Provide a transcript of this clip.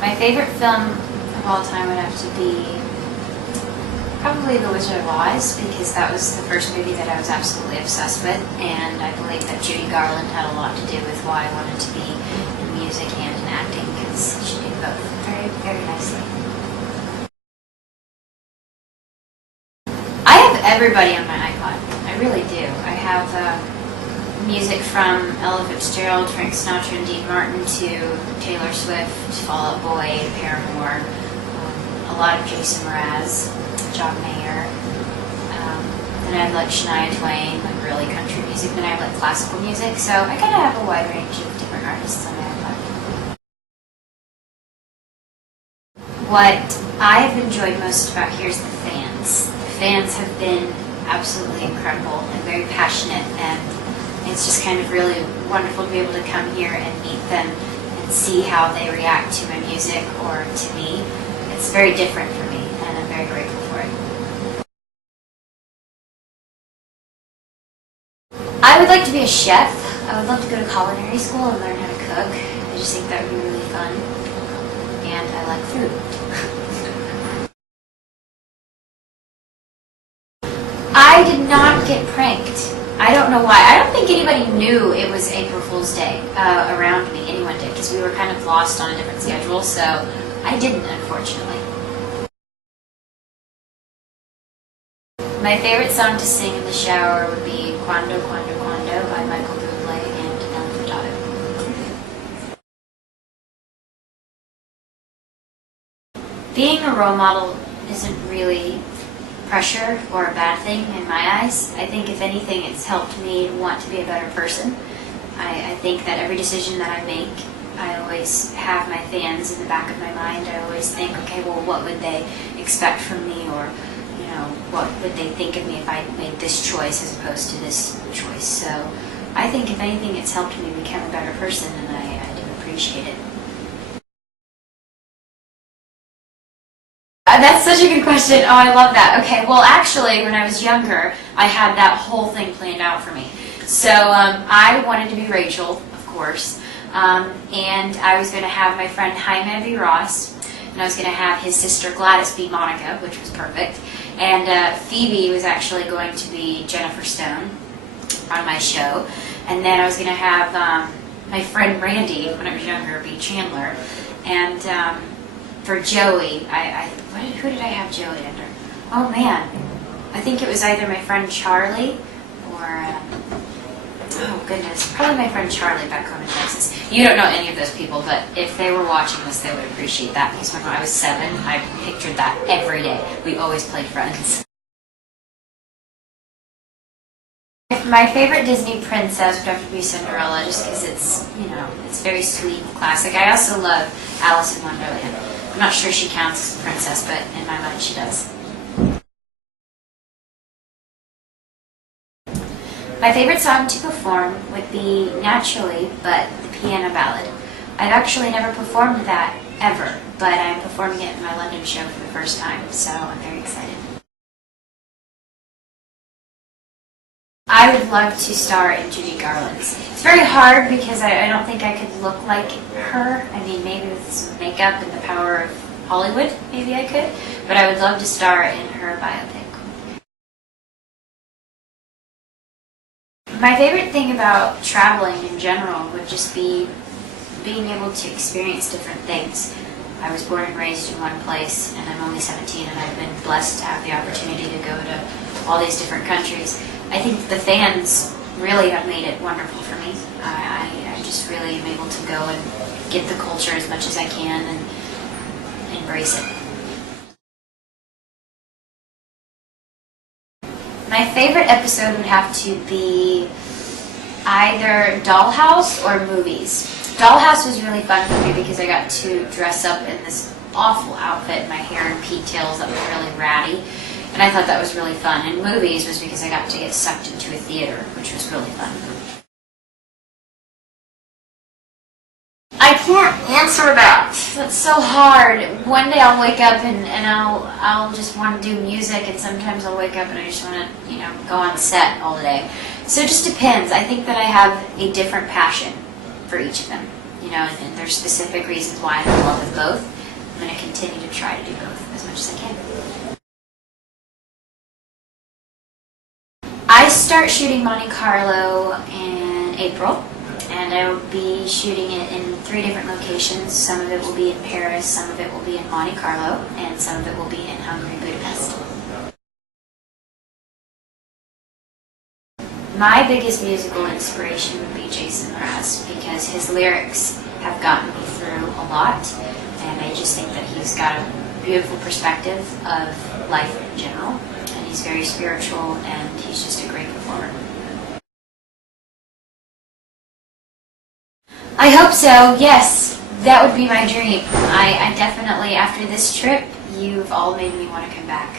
My favorite film of all time would have to be probably The Wizard of Oz, because that was the first movie that I was absolutely obsessed with, and I believe that Judy Garland had a lot to do with why I wanted to be in music and in acting, because she did both very, very nicely. I have everybody on my iPod. I really do. I have music from Ella Fitzgerald, Frank Sinatra, and Dean Martin to Taylor Swift, Fall Out Boy, Paramore, a lot of Jason Mraz, John Mayer. Then I have like Shania Twain, like really country music. Then I have like classical music. So I kind of have a wide range of different artists on my iPod. What I've enjoyed most about here is the fans. The fans have been absolutely incredible and very passionate, and it's just kind of really wonderful to be able to come here and meet them and see how they react to my music or to me. It's very different for me, and I'm very grateful for it. I would like to be a chef. I would love to go to culinary school and learn how to cook. I just think that would be really fun. And I like food. I did not get pranked. I don't know why. I don't think anybody knew it was April Fool's Day around me. Anyone did, because we were kind of lost on a different schedule, so I didn't, unfortunately. My favorite song to sing in the shower would be QandA, QandA, QandA by Michael Bublé and Nelly Furtado. Being a role model isn't really pressure or a bad thing in my eyes. I think if anything, it's helped me want to be a better person. I think that every decision that I make, I always have my fans in the back of my mind. I always think, okay, well, what would they expect from me, or what would they think of me if I made this choice as opposed to this choice? So I think if anything, it's helped me become a better person, and I do appreciate it. That's such a good question. Oh, I love that. Okay, well, actually, when I was younger, I had that whole thing planned out for me. So I wanted to be Rachel, of course, and I was going to have my friend Jaime be Ross, and I was going to have his sister Gladys be Monica, which was perfect, and Phoebe was actually going to be Jennifer Stone on my show, and then I was going to have my friend Randy, when I was younger, be Chandler, and for Joey, who did I have Joey under? Oh man, I think it was either my friend Charlie or, oh goodness, probably my friend Charlie back home in Texas. You don't know any of those people, but if they were watching this, they would appreciate that, because when I was 7, I pictured that every day. We always played Friends. My favorite Disney princess would have to be Cinderella, just because it's, it's very sweet and classic. I also love Alice in Wonderland. I'm not sure she counts as a princess, but in my mind she does. My favorite song to perform would be Naturally, but the piano ballad. I've actually never performed that ever, but I'm performing it in my London show for the first time, so I'm very excited. I would love to star in Judy Garland's. It's very hard because I don't think I could look like her. I mean, maybe with some makeup and the power of Hollywood, maybe I could. But I would love to star in her biopic. My favorite thing about traveling in general would just be being able to experience different things. I was born and raised in one place, and I'm only 17, and I've been blessed to have the opportunity to go to all these different countries. I think the fans really have made it wonderful for me. I just really am able to go and get the culture as much as I can and embrace it. My favorite episode would have to be either Dollhouse or Movies. Dollhouse was really fun for me because I got to dress up in this awful outfit, my hair in pigtails that was really ratty. And I thought that was really fun. And Movies was because I got to get sucked into a theater, which was really fun. I can't answer that. That's so hard. One day I'll wake up and I'll just want to do music, and sometimes I'll wake up and I just want to, go on set all day. So it just depends. I think that I have a different passion for each of them. and there's specific reasons why I'm in love with both. I'm going to continue to try to do both as much as I can. I start shooting Monte Carlo in April, and I will be shooting it in 3 different locations. Some of it will be in Paris, some of it will be in Monte Carlo, and some of it will be in Hungary, Budapest. My biggest musical inspiration would be Jason Mraz, because his lyrics have gotten me through a lot, and I just think that he's got a beautiful perspective of life in general, and he's very spiritual, and he's just a great performer. I hope so, yes. That would be my dream. I definitely, after this trip, you've all made me want to come back.